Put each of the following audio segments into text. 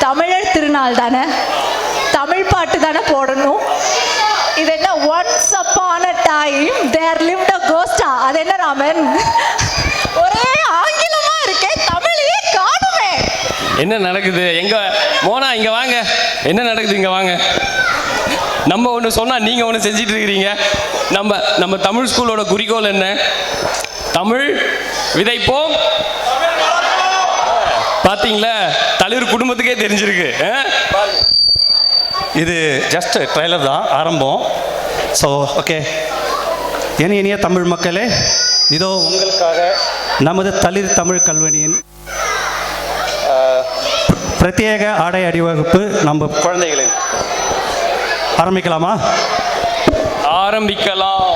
தமிழர் திருநாள் தானே? தமிழ் பாட்டு தானே போடணும்? இது என்ன once upon time there lived a Costa அது என்ன ராமன்? ஒரே ஆங்கிலமா இருக்கே தமிழையே காணுமே. என்ன நடக்குது? எங்க மோனா இங்க வாங்க. என்ன நடக்குது? இங்க வாங்க. நம்ம ஒன்று சொன்னால் நீங்கள் ஒன்று செஞ்சிட்டு இருக்கிறீங்க. நம்ம நம்ம தமிழ் ஸ்கூலோட குறிக்கோள் என்ன? தமிழ் விதைப்போம். பார்த்தீங்களா தலைவர் குடும்பத்துக்கே தெரிஞ்சிருக்கு இது ஜஸ்ட் ட்ரைலர் தான் ஆரம்பம். ஸோ ஓகே என இனிய தமிழ் மக்களே இதோ உங்களுக்காக நமது தளிர் தமிழ் கல்வனியின் பிரத்யேக ஆடை அடிவகுப்பு நம்ம குழந்தைகளின் ஆரம்பிக்கலாமா? ஆரம்பிக்கலாம்.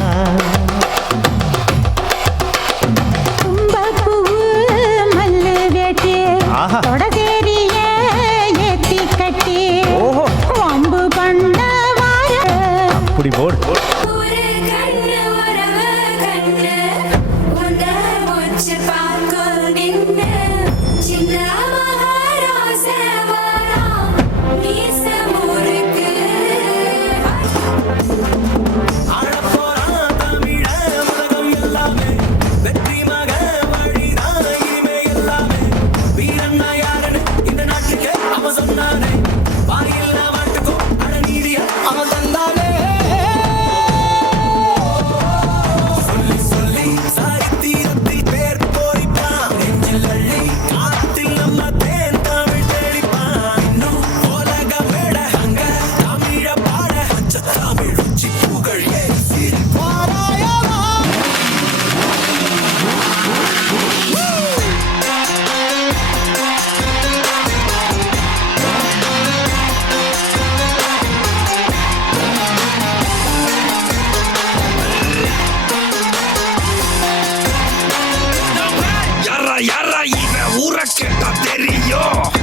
jarra, jive, hurra, ketä teri, joo.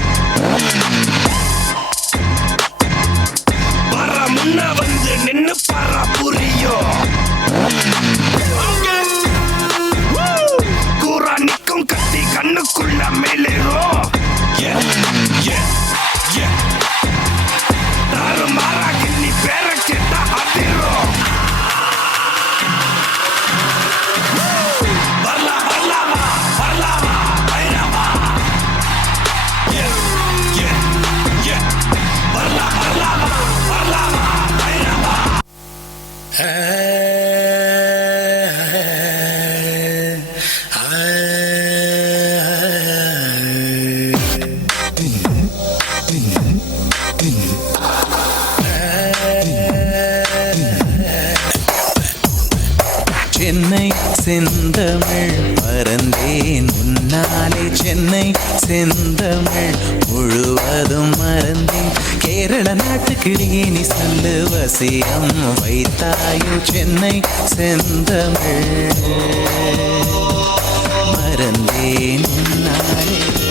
Chennai செந்தமிழ் மறந்தேன். முன்னாலே சென்னை செந்தமிழ் முழுவதும் மறந்தேன். கேரள நாட்டுக்கிளியே நீ சொல்லு வசியம் வைத்தாயோ சென்னை செந்தமிழ். மறந்தேன் முன்னாலே.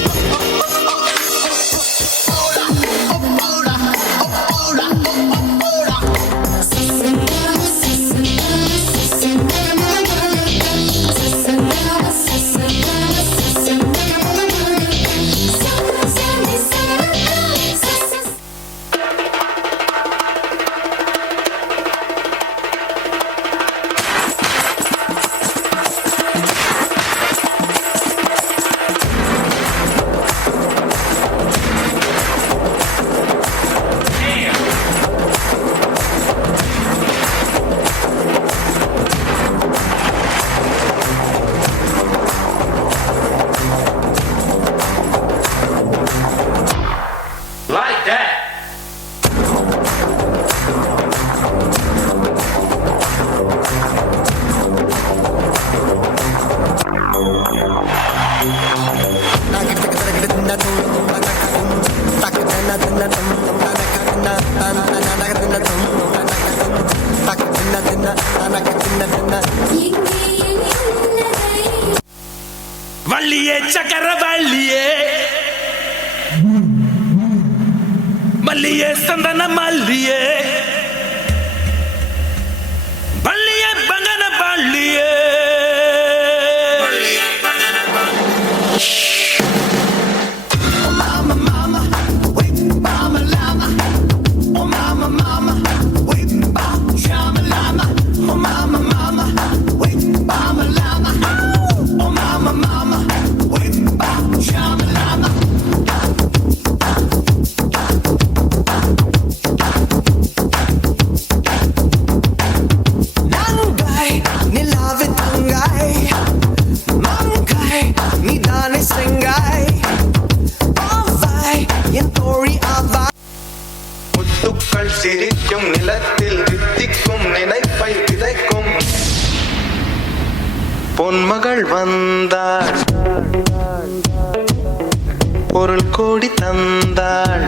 வள்ளியே சக்கர வள்ளியே மல்லியே சந்தன மல்லியே Shh. வந்தாள். பொருள் கோடி தந்தாள்.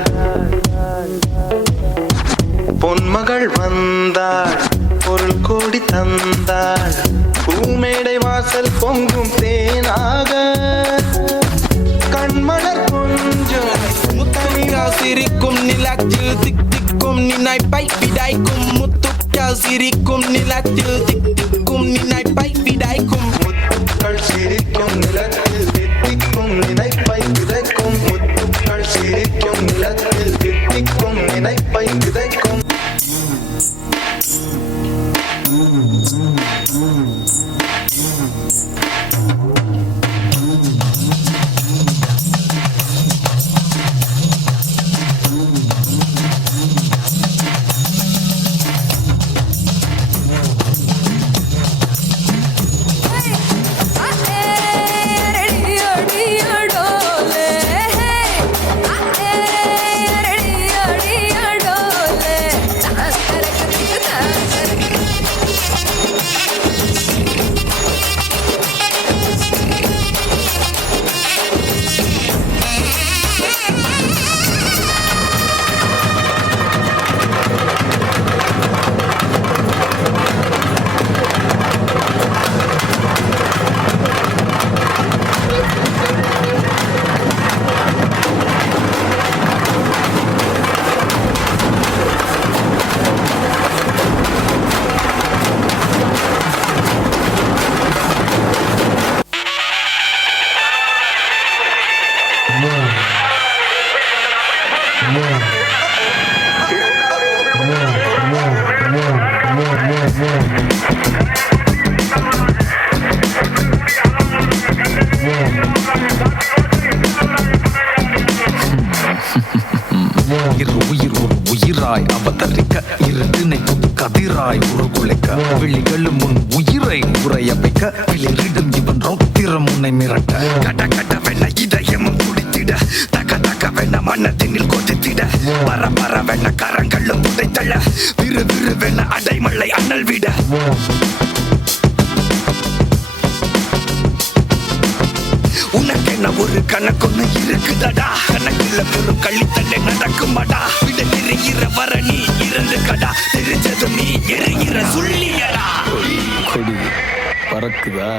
பொன்மகள் வந்தாள். பொருள் கோடி தந்தாள். பூமேடை வாசல் பொங்கும் தேனாக. கண்மலர் கொஞ்சம் முத்தமிழா சிரிக்கும் நிலத்தில் திக்கும் நினைப்பை விதைக்கும் முத்துக்கள் சிரிக்கும் நிலத்தில் திக்கும் நினைப்பை விதைக்கும் முத்துக்கள் சிரிக்கும் நிலத்தில் தித்திக்கும் நினைப்பை விதைக்கும் முத்துக்கள் சிரிக்கும் நிலத்தில் அடைமழை அண்ணல் விட. உனக்கென்ன ஒரு கணக்கொன்னு இருக்குதடா? கணக்குல பெரும் கள்ளித்தண்டை நடக்குமாடா? விட தெரிகிற வர நீ இருந்து கடா தெரிஞ்சது நீ எரிகிற சொல்லியடா. கொடி பறக்குதா?